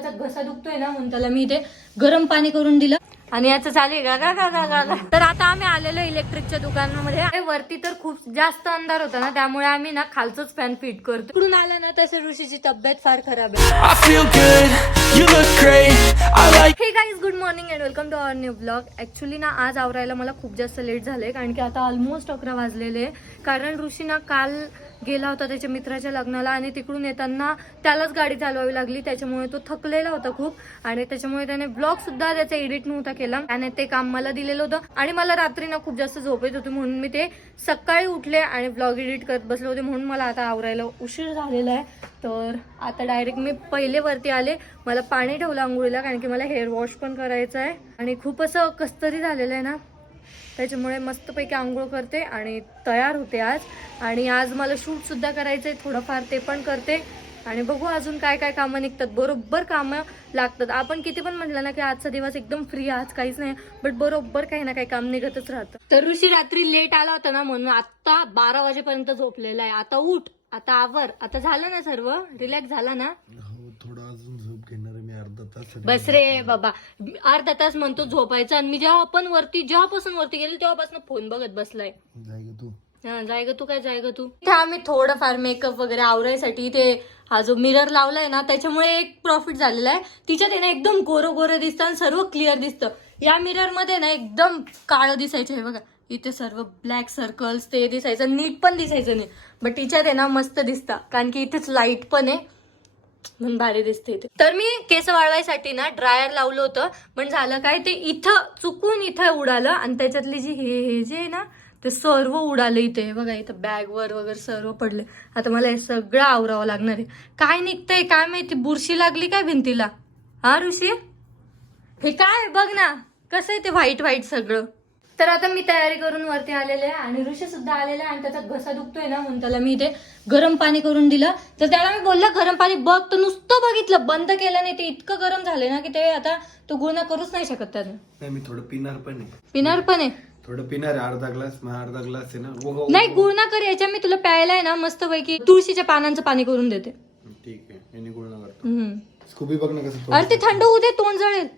त्याचा घसा दुखतोय ना म्हणून त्याला मी इथे गरम पाणी करून दिलं. आणि याचं चालेल गा गा गा गा गा तर आता आम्ही आलेलो इलेक्ट्रिकच्या दुकानामध्ये. आणि वरती तर खूप जास्त अंधार होता ना त्यामुळे आम्ही ना खालचंच फॅन फिट करतो. इकडून आलं ना तसं ऋषीची तब्येत फार खराब आहे. You look great. I like hey guys good morning and welcome to our new blog actually ना आज आवरायला मला खूप जास्त लेट झाले कारण की आता ऑलमोस्ट अकरा वाजलेले आहे. कारण ऋषी ना काल गेला होता त्याच्या मित्राच्या लग्नाला आणि तिकडून येताना त्यालाच गाडी चालवावी लागली त्याच्यामुळे तो थकलेला होता खूप आणि त्याच्यामुळे त्याने ब्लॉग सुद्धा त्याचा एडिट नव्हता केला त्याने ते काम मला दिलेलं होतं आणि मला रात्री ना खूप जास्त झोप येत होती म्हणून मी ते सकाळी उठले आणि ब्लॉग एडिट करत बसले होते म्हणून मला आता आवरायला उशीर झालेला आहे तर आता डायरेक्ट मी पहिले वरती आले. मला पाणी ठेवलं आंघोळीला कारण की मला हेअर वॉश पण करायचं आहे. आणि खूप असं कस्तरी झालेलं आहे ना त्याच्यामुळे मस्तपैकी आंघोळ करते आणि तयार होते आज. आणि आज मला शूटसुद्धा करायचं आहे थोडंफार ते पण करते. आणि बघू अजून काय काय कामं निघतात. बरोबर कामं लागतात. आपण किती पण म्हटलं ना की आजचा दिवस एकदम फ्री आज काहीच नाही. बट बरोबर काही ना काही काम निघतच राहतं. तर ऋषी रात्री लेट आला होता ना म्हणून आता बारा वाजेपर्यंत झोपलेला आहे. आता उठ. आता आवर. आता झालं ना सर्व? रिलॅक्स झाला ना? हो थोडा अजून झोप घेणार आहे मी अर्धा तास. बस रे बाबा. अर्धा तास म्हणतो झोपायचा आणि मी जेव्हा आपण वरती जेव्हापासून वरती गेले तेव्हापासून फोन बघत बसलाय. जाय ग तू. हा, जाय ग तू काय जाय ग तू. इथे आम्ही थोडंफार मेकअप वगैरे आवरायसाठी ते हा जो मिरर लावलाय ना त्याच्यामुळे एक प्रॉफिट झालेला आहे. तिच्यात आहे ना एकदम गोरं गोरं दिसतं आणि सर्व क्लिअर दिसतं. या मिररमध्ये ना एकदम काळं दिसायचं आहे बघा. इथे सर्व ब्लॅक सर्कल्स ते दिसायचं नीट पण दिसायचं नाही. बट तिच्यात आहे ना मस्त दिसता. कारण की इथेच लाइट पण आहे. म्हणून भारी दिसते इथे. तर मी केस वाळवायसाठी ना ड्रायर लावलं होतं. पण झालं काय ते इथं चुकून इथं उडालं. आणि त्याच्यातली जी हे हे जे आहे ना ते सर्व उडालं इथे. बघा इथं बॅगवर वगैरे सर्व पडले. आता मला हे सगळं आवरावं लागणार आहे. काय निघतंय काय माहिती? बुरशी लागली काय भिंतीला? हा ऋषी? हे काय? बघ ना. कसं आहे ते व्हाईट व्हाईट सगळं? तर आता मी तयारी करून वरती आलेले आहे आणि ऋषी सुद्धा आलेला आहे आणि त्याचा घसा दुखतोय ना म्हणून त्याला मी इथे गरम पाणी करून दिलं. तर त्याला मी बोललं गरम पाणी बघ तर नुसतं बघितलं बंद केलं नाही ते इतकं गरम झालंय ना की ते आता तो गुन्हा करूच नाही शकत त्याने नाही मी थोडं पिणार पण आहे. पिणार पण आहे? थोडं पिणार आहे अर्धा ग्लास मग अर्धा ग्लास आहे ना. हो, हो. नाही गुळणा कर याच्या मी तुला प्यायला आहे ना मस्त पैकी तुळशीच्या पानांचं पाणी करून देते. ठीक आहे मी गुळणा करतो. हम्म. स्कूबी बघ ना कसं अरे ते थंड होऊ दे तोंड जळेल.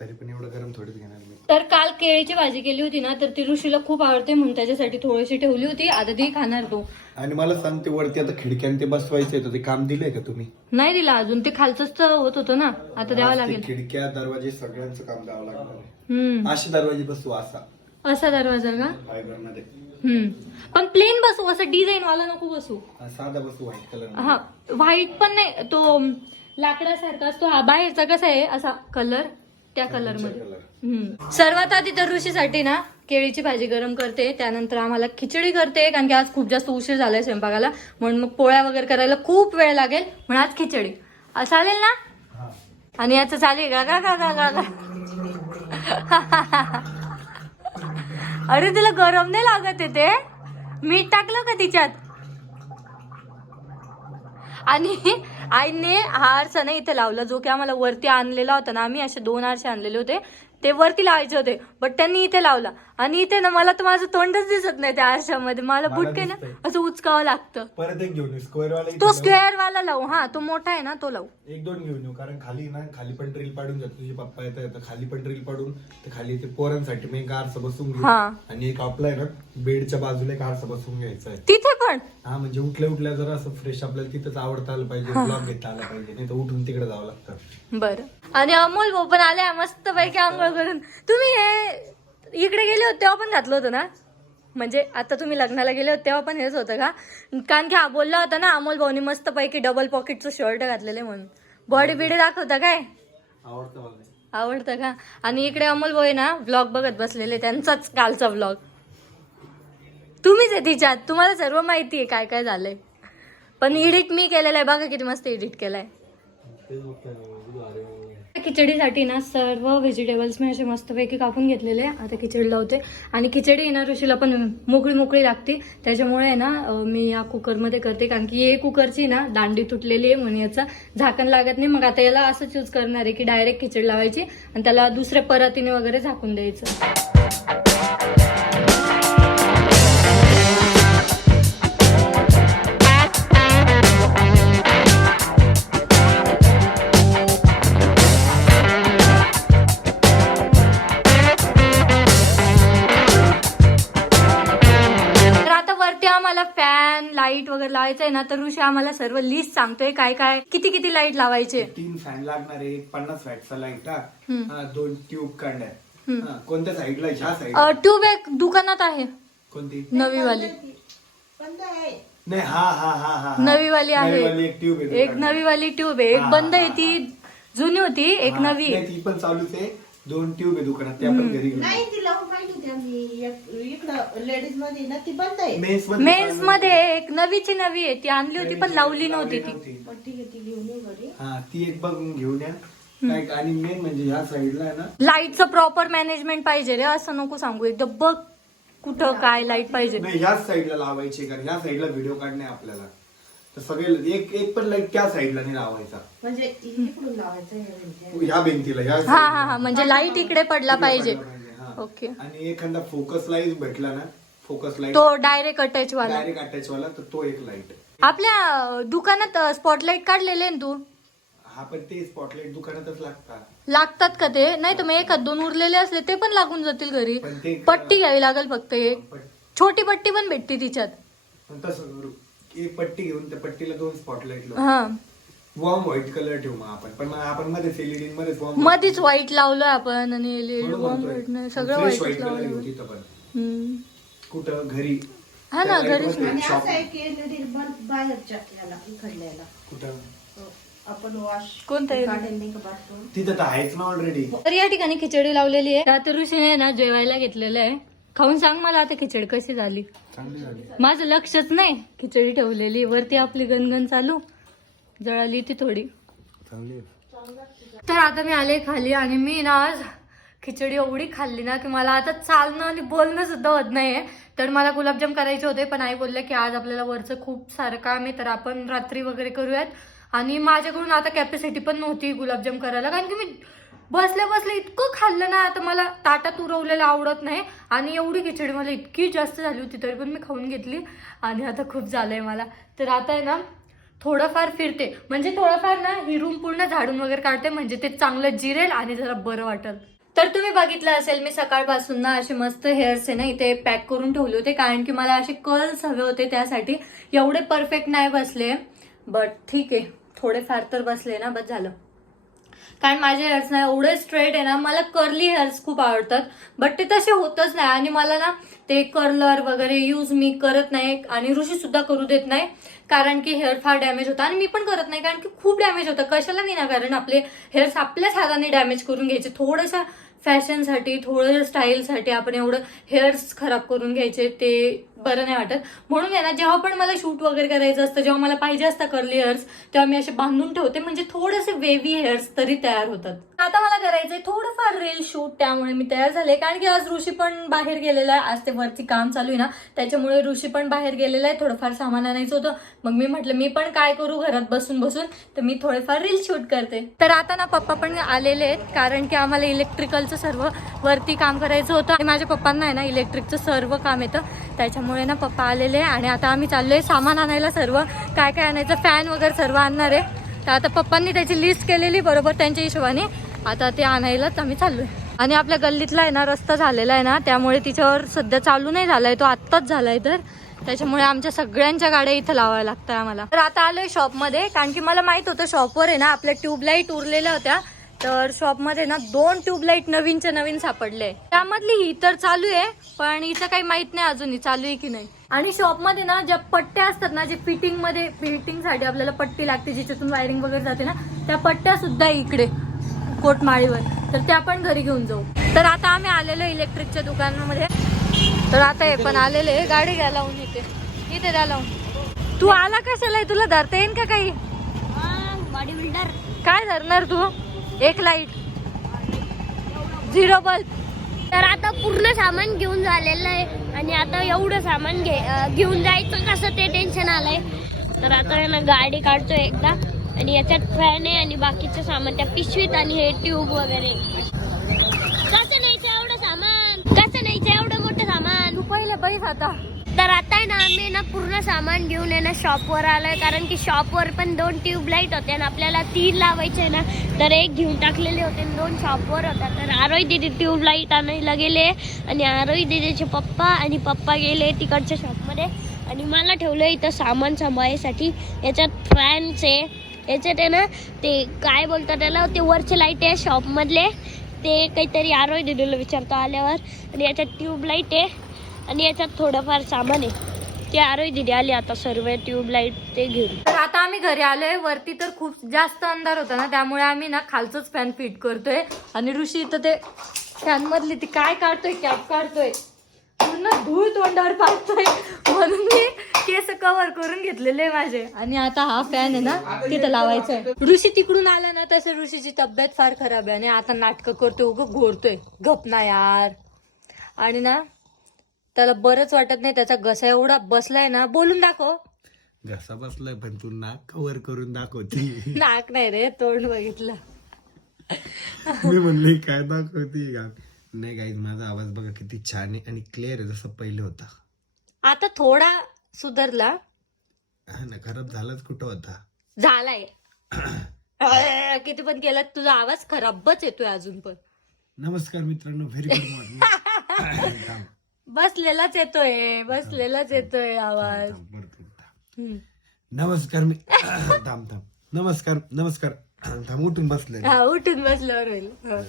तरी पण एवढं गरम थोडीच घेणार. तर काल केळीची भाजी केली होती ना तर ती ऋषीला खूप आवडते म्हणून त्याच्यासाठी थोडीशी ठेवली होती. आता ती खाणार तो. आणि मला सांग ते वरती आता खिडक्यान ते बसवायचे ते काम दिलंय का तुम्ही? नाही दिला अजून ते खालचंच तर होत होतं ना. आता द्यावं आज ते लागेल. खिडक्या दरवाजे सगळ्यांचं काम द्यावं लागणार आहे. हम्म. असे दरवाजे बसू असा. असा दरवाजा का? फायबरमध्ये हम्म. पण प्लेन बसू असं डिझाईन वाला नको बसू हा, साधा बसू व्हाईट कलर हा व्हाईट पण नाही तो लाकडासारखा असतो. हा बाहेरचा कसा आहे असा कलर त्या कलरमध्ये. कलर. सर्वात आधी तर ऋषीसाठी ना केळीची भाजी गरम करते त्यानंतर आम्हाला खिचडी करते कारण की आज खूप जास्त उशीर झालाय स्वयंपाकाला. म्हणून मग पोळ्या वगैरे करायला खूप वेळ लागेल म्हणून आज खिचडी. चालेल ना? आणि याचं चालेल गा गा गा गा गा गा. अरे तुला गरम नाही लागत येते ते? मीठ टाकलं का तिच्यात? आणि आईने हा आरसा नाही इथे लावला जो की आम्हाला वरती आणलेला होता ना आम्ही असे दोन आरसे आणलेले होते. ते वरती लावायचे होते बट त्यांनी इथे लावला. आणि इथे ना मला तर माझं तोंडच दिसत नाही त्या आरशामध्ये. मला मला बुटके ना दिसतंय. असं उचकावं लागतं. परत एक घेऊन येऊ स्क्वेअर वाला इथे तो लावू. स्क्वेअर वाला लावू हा तो मोठा आहे ना तो लावू. एक दोन घेऊन येऊ कारण खाली ना खाली पण ड्रिल पाडून जातो. तुझे पप्पा येतात खाली पण ड्रिल पाडून ते खाली ते पोरांसाठी मी एक आरसा बसवून घेऊ. हा. आणि एक आपला आहे ना बेडच्या बाजूला एक आरसा बसवून घ्यायचा आहे. तिथे पण? हा म्हणजे उठल्या उठल्या जरा असं फ्रेश आपल्याला तिथंच आवडता आलं पाहिजे ब्लॉग घेता आला पाहिजे नाही तर उठून तिकडे जावं लागतं. बरं. आणि अमोल भाऊ पण आल्या मस्त. पैकी आंघोळ करून. तुम्ही हे इकडे गेले होते तेव्हा पण घातलं होतं ना? म्हणजे आता तुम्ही लग्नाला गेले होते तेव्हा पण हेच होतं का? कारण की हा बोलला होता ना अमोल भाऊनी मस्त पैकी डबल पॉकेटचं शर्ट घातलेलं म्हणून. बॉडी बिडी दाखवता काय? आवडतं का? आणि इकडे अमोल भाऊ आहे ना व्लॉग बघत बसलेले त्यांचाच कालचा व्लॉग तुम्हीच आहे तिच्यात. तुम्हाला सर्व माहिती आहे काय काय झालंय. पण एडिट मी केलेलं आहे. बघा किती मस्त एडिट केलाय तेच बघतोय मी. अरे वा. खिचडीसाठी ना सर्व व्हेजिटेबल्स मी असे मस्तपैकी कापून घेतलेले आहे. आता खिचडी लावते. आणि खिचडी येणार ऋषीला पण मोकळी मोकळी लागते. त्याच्यामुळे ना मी या कुकरमध्ये करते. कारण की हे कुकरची ना दांडी तुटलेली आहे म्हणून याचं. झाकण लागत नाही. मग आता याला असंच यूज करणार आहे की डायरेक्ट खिचडी लावायची आणि त्याला दुसऱ्या परातीने वगैरे झाकून द्यायचं. लाइट वगैरे लावायचं आहे ना तर ऋषी आम्हाला सर्व लिस्ट सांगतोय काय काय किती किती लाइट लावायचे. तीन फॅन लागणार आहे एक पन्नास वॅटचा लाइट. हा दोन ट्यूब. हा, कोणत्या साईडला ह्या साईड ट्यूब एक दुकानात आहे. कोणती? नवीवाली. नाही हा हा हा हा हा. नवीवाली आहे. ट्यूब आहे एक दुकानात. नवीवाली ट्यूब आहे. एक हा, बंद हा, आहे ती जुनी होती एक हा, नवी. ती पण चालूच आहे. दोन ट्यूब आहे दुकानात त्या पण घरी घेऊन नाही ती लावून पाहिजे होती आम्ही. एक- इकडं लेडीजमध्ये ना ती बंद आहे. मेन्समध्ये मेन्समध्ये एक नवीची नवी आहे. ती आणली होती पण लावली नव्हती ती. मग ठीक आहे ती घेऊन ये घरी. हा ती एक बघून घेऊन या. काय आणि मेन म्हणजे ह्या साईडला आहे ना. लाईटचं प्रॉपर मॅनेजमेंट पाहिजे रे असं नको सांगू. एकदा बघ कुठं काय लाइट पाहिजे. नाही ह्याच साईडला लावायची कारण ह्या साईडला व्हिडिओ काढणे आपल्याला. तर सगळे एक एक पण लाइट त्या साईडला नाही लावायचा. म्हणजे इकडून लावायचं म्हणजे. ह्या भिंतीला ह्या हा. हा हा म्हणजे लाइट इकडे पडला पाहिजे. हा. ओके आणि एखादा फोकस लाइट भेटला ना फोकस लाइट तो डायरेक्ट अटॅच वाला. डायरेक्ट अटॅच वाला तर तो एक लाइट आपल्या अं, दुकानात स्पॉटलाईट काढलेले आहे ना तू हा पण ते स्पॉटलाईट दुकानातच लागतात. लागतात का ते? नाही तर मग एखाद दोन उरलेले असले ते पण लागून जातील घरी. पण ते पट्टी घ्यावी लागेल फक्त एक. पण छोटी पट्टी पण भेटते तिच्यात. पण तसं एक पट्टी घेऊन त्या पट्टीला दोन लावू हा. वॉर्म व्हाईट कलर ठेवू मग आपण. पण मग आपण मध्ये एलईडी मध्ये वॉर्म मध्येच व्हाईट लावलोय आपण आणि LED white नाही, सगळं व्हाईट व्हाईट कलर घेऊ लावलं तिथं पण. हम्म. कुठं? घरी. हा ना, त्या light घरीच मध्ये आणि shop- असं आहे की एलईडी बल्ब बाहेरच्या याला इकडल्याला. कुठं? हो. आपण वॉश कोणता LED? का बाथरूम तिथं तर आहेच ना ऑलरेडी तर या ठिकाणी खिचडी लावलेली आहे. आता ऋषीने ना जेवायला घेतलेलं आहे. खाऊन सांग मला आता खिचडी कशी झाली. चांगली झाली. माझं लक्षच नाही. खिचडी ठेवलेली. वरती आपली गणगण चालू. जळाली ती थोडी. चांगली तर आता मी आले खाली आणि मी ना आज खिचडी एवढी खाल्ली ना की मला आता चालणं आणि बोलणं सुद्धा होत नाहीये. तर मला गुलाबजाम करायचे होते पण आई बोलले की आज आपल्याला वरचं खूप सारं काम आहे तर आपण रात्री वगैरे करूयात. आणि माझ्याकडून आता कॅपॅसिटी पण नव्हती गुलाबजाम करायला कारण की मी बसल्या बसल्या इतकं खाल्लं ना आता मला ताटात उरवलेलं आवडत नाही. आणि एवढी खिचडी मला इतकी जास्त झाली होती तरी पण मी खाऊन घेतली. आणि आता खूप झालंय मला. तर आता आहे ना थोडंफार फिरते. म्हणजे थोडंफार ना ही रूम पूर्ण झाडून वगैरे काढते. म्हणजे ते चांगलं जिरेल आणि जरा बरं वाटेल. तर तुम्ही बघितलं असेल मी सकाळपासून ना असे मस्त हेअर्स आहे ना इथे पॅक करून ठेवले होते. कारण की मला असे कर्ल्स हवे होते त्यासाठी. एवढे परफेक्ट नाही बसले. बट ठीक आहे. थोडेफार तर बसले ना बस झालं. कारण माझे हेअर्स ना एवढे स्ट्रेट आहे ना मला कर्ली हेअर्स खूप आवडतात. बट ते तसे होतच नाही. आणि मला ना ते कर्लर वगैरे यूज मी करत नाही आणि ऋषी सुद्धा करू देत नाही. कारण की हेअर फार डॅमेज होतं. आणि मी पण करत नाही कारण की खूप डॅमेज होतं. कशाला विनाकारण आपले हेअर्स आपल्याच हाताने डॅमेज करून घ्यायचे. थोडंसं फॅशनसाठी थोडं स्टाईलसाठी आपण एवढं हेअर्स खराब करून घ्यायचे ते बरं नाही वाटत. म्हणून आहे ना जेव्हा पण मला शूट वगैरे करायचं असतं जेव्हा मला पाहिजे असतं कर्ली हेअर्स तेव्हा मी असे बांधून ठेवते. म्हणजे थोडेसे वेवी हेअर्स तरी तयार होतात. आता मला करायचंय थोडंफार रील शूट त्यामुळे मी तयार झाले. कारण की आज ऋषी पण बाहेर गेलेला आहे. आज ते वरती काम चालू आहे ना. त्याच्यामुळे ऋषी पण बाहेर गेलेला आहे. थोडंफार सामान आणायचं होतं. मग मी म्हटलं मी पण काय करू घरात बसून बसून? तर मी थोडेफार रील शूट करते. तर आता ना पप्पा पण आलेले आहेत. कारण की आम्हाला इलेक्ट्रिकलचं सर्व वरती काम करायचं होतं. आणि माझ्या पप्पांना आहे ना इलेक्ट्रिकचं सर्व काम येतं. त्याच्यामुळे ना पप्पा आलेले आहे. आणि आता आम्ही चाललो आहे सामान आणायला सर्व. काय काय आणायचं? फॅन वगैरे सर्व आणणार आहे. तर आता पप्पांनी त्याची लिस्ट केलेली बरोबर त्यांच्या हिशोबाने. आता ते आणायलाच आम्ही चाललोय. आणि आपल्या गल्लीतला आहे ना रस्ता झालेला आहे ना त्यामुळे तिच्यावर सध्या चालू नाही झालाय तो आत्ताच झालाय तर. त्याच्यामुळे आमच्या सगळ्यांच्या गाड्या इथं लावायला लागतं आम्हाला. तर आता आलोय शॉपमध्ये कारण की मला माहीत होतं शॉपवर आहे ना आपल्या ट्यूबलाईट उरलेल्या होत्या. तर शॉपमध्ये ना दोन ट्यूबलाईट नवीनच्या नवीन सापडले. त्यामधली ही तर चालू आहे पण हिचं काही माहीत नाही अजून ही चालू आहे की नाही. आणि शॉपमध्ये ना ज्या पट्ट्या असतात ना जे फिटिंगमध्ये फिटिंगसाठी आपल्याला पट्टी लागते जिच्यातून वायरिंग वगैरे जाते ना त्या पट्ट्या सुद्धा इकडे. कोटमाळीवर. तर ते आपण घरी घेऊन जाऊ. तर आता आम्ही आलेलो इलेक्ट्रिकच्या दुकानामध्ये. तर आता हे पण आलेले गाडी घ्या लावून इथे. इथे द्या लावून. तू आला कशाला तुला धरता येईन का काही? बॉडी बिल्डर काय धरणार तू? एक लाइट झिरो बल्ब तर आता पूर्ण सामान घेऊन झालेलं आहे. आणि आता एवढं सामान घे घेऊन जायचं कसं ते टेन्शन आलंय. तर आता आहे ना गाडी काढतोय एकदा. आणि याच्यात फॅन आहे आणि बाकीचं सामान त्या पिशवीत आणि हे ट्यूब वगैरे. कसं न्यायचं एवढं सामान? कसं न्यायचं एवढं मोठं सामान? पहिले बैस आता. तर आता ना आम्ही ना पूर्ण सामान घेऊन आहे ना शॉपवर आलोय कारण की शॉपवर पण दोन ट्यूबलाईट होते आणि आपल्याला तीन लावायचे ना तर एक घेऊन टाकलेले होते आणि दोन शॉपवर होता तर आरोही दिदी ट्यूबलाईट आणायला गेले आणि आरोही दिदीचे पप्पा आणि पप्पा गेले तिकडच्या शॉपमध्ये आणि मला ठेवलं इथं सामान सांभाळायसाठी. याच्यात फॅन्स आहे याच्यात आहे ना ते काय बोलतात त्याला ते वरचे लाइट आहे शॉपमधले ते काहीतरी आरोय दिलेलं विचारतो आल्यावर. आणि याच्यात ट्यूबलाईट आहे. आणि याच्यात थोडंफार सामान आहे. ते आरोय दिदी आली आता सर्व ट्यूबलाईट ते घेऊन. तर आता आम्ही घरी आलोय. वरती तर खूप जास्त अंधार होता ना त्यामुळे आम्ही ना खालचंच फॅन फिट करतोय. आणि ऋषी इथं ते फॅन मधली ती काय काढतोय कॅप काढतोय. पूर्ण धूळ तोंडावर पाहतोय म्हणून मी केस कव्हर करून घेतलेले माझे. आणि आता हा फॅन आहे ना तिथं लावायचा आहे ऋषी तिकडून आला ना तसं ऋषीची तब्येत फार खराब आहे. आणि आता नाटकं करतोय उगं घोरतोय. गप ना यार. आणि ना त्याला बरंच वाटत नाही त्याचा घसा एवढा बसलाय ना. बोलून दाखव. घसा बसलाय पण तू नाक कव्हर करून दाखवती. नाक नाही रे तोंड बघितलं. मी म्हणले काय दाखवती का नाही गाईज माझा आवाज बघा किती छान आहे आणि क्लिअर आहे जसं पहिले होता. आता थोडा सुधारला. हा ना खराब झालाच कुठं होता? झालाय. अं, किती पण केलं तुझा आवाज खराबच येतोय अजून पण. नमस्कार मित्रांनो व्हेरी गुड मॉर्निंग बसलेलाच येतोय बसलेलाच येतोय आवाज. हम्म. नमस्कार मी थांब थांब. नमस्कार नमस्कार. थांब उठून बसले हा उठून बसल्यावर होईल. हा.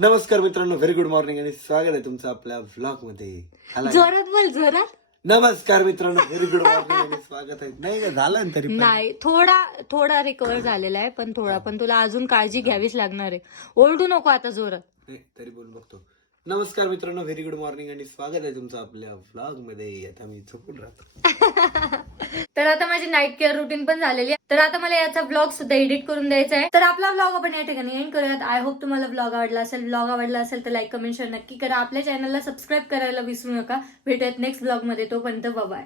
नमस्कार मित्रांनो व्हेरी गुड मॉर्निंग आणि स्वागत आहे तुमचं आपल्या व्लॉगमध्ये. आला जोरात बोल जोरात. नमस्कार मित्रांनो गुड मॉर्निंग. स्वागत आहे. नाही का? झालं ना तरी पण. नाही थोडा थोडा रिकवर झालेला आहे पण थोडा. पण तुला अजून काळजी घ्यावीच लागणार आहे. ओरडू नको आता जोरात नाही, तरी बोलून बघतो. नमस्कार मित्रांनो व्हेरी गुड मॉर्निंग आणि स्वागत आहे तुमचं आपल्या व्लॉगमध्ये. आता मी चुकून राहतो. तर आता माझी नाईट केअर रुटीन पण झालेली आहे. तर आता मला याचा ब्लॉग सुद्धा एडिट करून द्यायचा आहे. तर आपला ब्लॉग आपण या ठिकाणी एंड करूयात. आय होप तुम्हाला ब्लॉग आवडला असेल ब्लॉग आवडला असेल तर लाईक कमेंट शेअर नक्की करा. आपल्या चॅनलला सबस्क्राईब करायला विसरू नका. भेटूयात नेक्स्ट ब्लॉगमध्ये. तोपर्यंत बाय